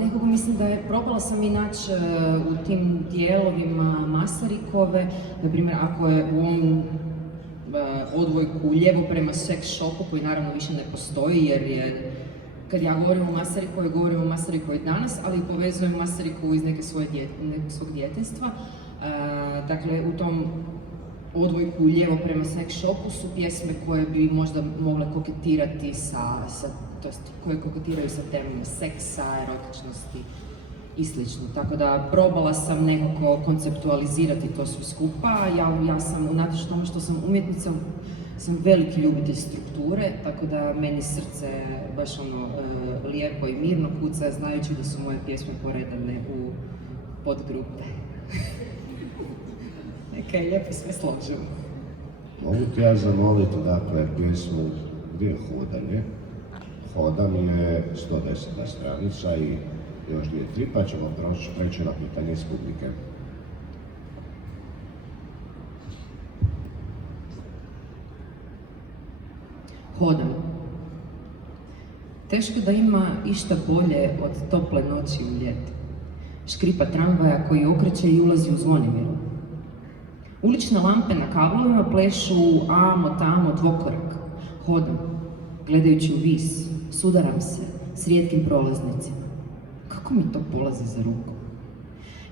Nekako mislim da probala sam i naći u tim dijelovima Masarykove, na primjer ako je u ovom odvojku lijevo prema sex shopu, koji naravno više ne postoji jer je, kad ja govorim o Masarykove, govorim o Masarykove danas, ali povezujem Masarykovu iz nekog svog djetinjstva. Dakle, u tom odvojku lijevo prema sex shopu su pjesme koje bi možda mogle koketirati koje koketiraju sa temom seksa, erotičnosti i slično. Tako da probala sam nekako konceptualizirati to sve skupa. Ja sam, unatoč tome što sam umjetnica, sam veliki ljubitelj strukture, tako da meni srce baš lijepo i mirno kuca, znajući da su moje pjesme poredane u podgrupe. Neka je lijepo sve složimo. Mogu ti ja zamoliti, dakle, pjesmu gdje je Hodanje? Hodam je 110. stranica i još 2-3, pa ćemo preći na pitanje iz publike. Hodam. Teško da ima išta bolje od tople noći u ljetu. Škripa tramvaja koji okreće i ulazi u Zvonimiru. Ulične lampe na kablovima plešu amo tamo dvokorak. Hodam, gledajući u vis, sudaram se s rijetkim prolaznicima. Kako mi to polazi za ruku?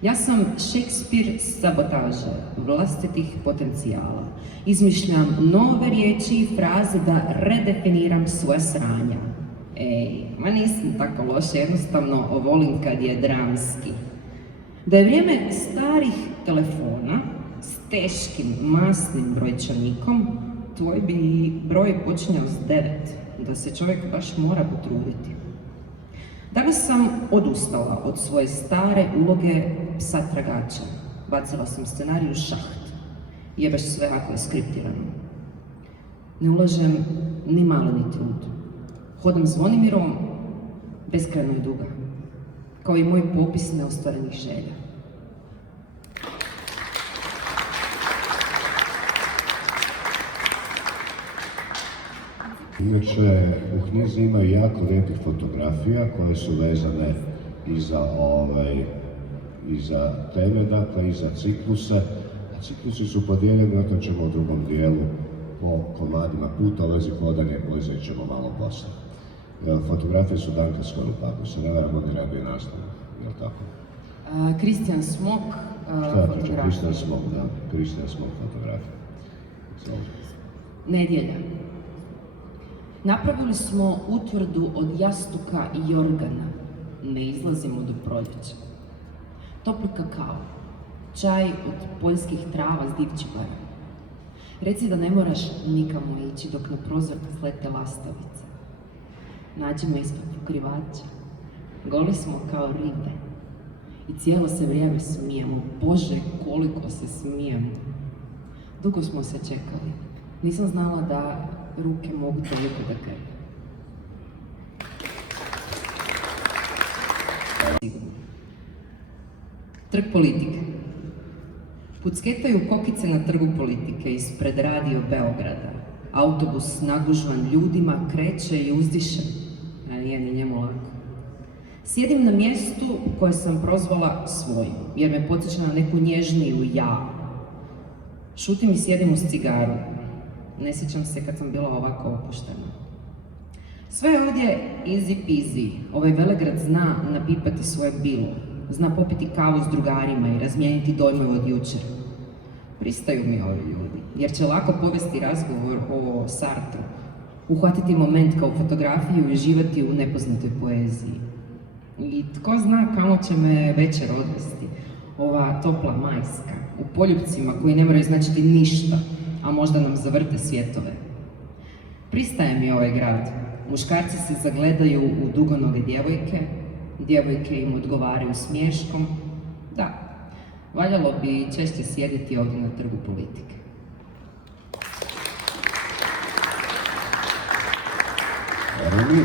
Ja sam Šekspir sabotaže vlastitih potencijala. Izmišljam nove riječi i fraze da redefiniram svoje sranja. Ma nisam tako loše, jednostavno volim kad je dramski. Da je vrijeme starih telefona s teškim masnim brojčanikom, tvoj bi broj počinjao s 9, da se čovjek baš mora potruditi. Danas sam odustala od svoje stare uloge psa tragača. Bacila sam scenarij u šaht. Jebeš sve ako je skriptirano. Ne ulažem ni malo ni trud. Hodam Zvonimirom beskrajno i duga, kao i moj popis neostvarenih želja. Inače, u knjizi ima jako lijepih fotografija koje su vezane i za teme, dakle, i za cikluse. Ciklusi su podijeljeni, o tom ćemo u drugom dijelu po komadima Putovezi, Hodanje, poezije ćemo malo poslije. Fotografije su Danka Skorupa, ako se ne varam, on je radio nastavu, je li tako? Kristijan Smok fotografija. Kristijan Smok, da, Kristijan Smok fotografija. Nedjelja. Napravili smo utvrdu od jastuka i jorgana. Ne izlazimo do proljeća. Topli kakao. Čaj od poljskih trava s divčibara. Reci da ne moraš nikamo ići dok na prozorka slete lastavice. Nađi me ispod pokrivača. Goli smo kao ribe. I cijelo se vrijeme smijemo. Bože, koliko se smijemo. Dugo smo se čekali. Nisam znala da ruke mogu toliko da kriju. Trg politike. Pucketaju kokice na trgu politike ispred Radio Beograda. Autobus nagužvan ljudima kreće i uzdiše, a nije ni njemu lako. Sjedim na mjestu koje sam prozvala svojim, jer me podsjeća na neku nježniju ja. Šutim i sjedim uz cigaru. Ne sjećam se kad sam bila ovako opuštena. Sve je ovdje easy peasy. Ovaj velegrad zna napipati svoje bilo. Zna popiti kavu s drugarima i razmijeniti dojmove od jučer. Pristaju mi ovi ljudi, jer će lako povesti razgovor o Sartru, uhvatiti moment kao fotografiju i uživati u nepoznatoj poeziji. I tko zna kamo će me večer odvesti, ova topla majska, u poljupcima koji ne moraju značiti ništa, a možda nam zavrte svjetove. Pristaje mi ovaj grad. Muškarci se zagledaju u dugonoge djevojke im odgovaraju smiješkom. Da, valjalo bi češće sjediti ovdje na trgu politike. Rumi.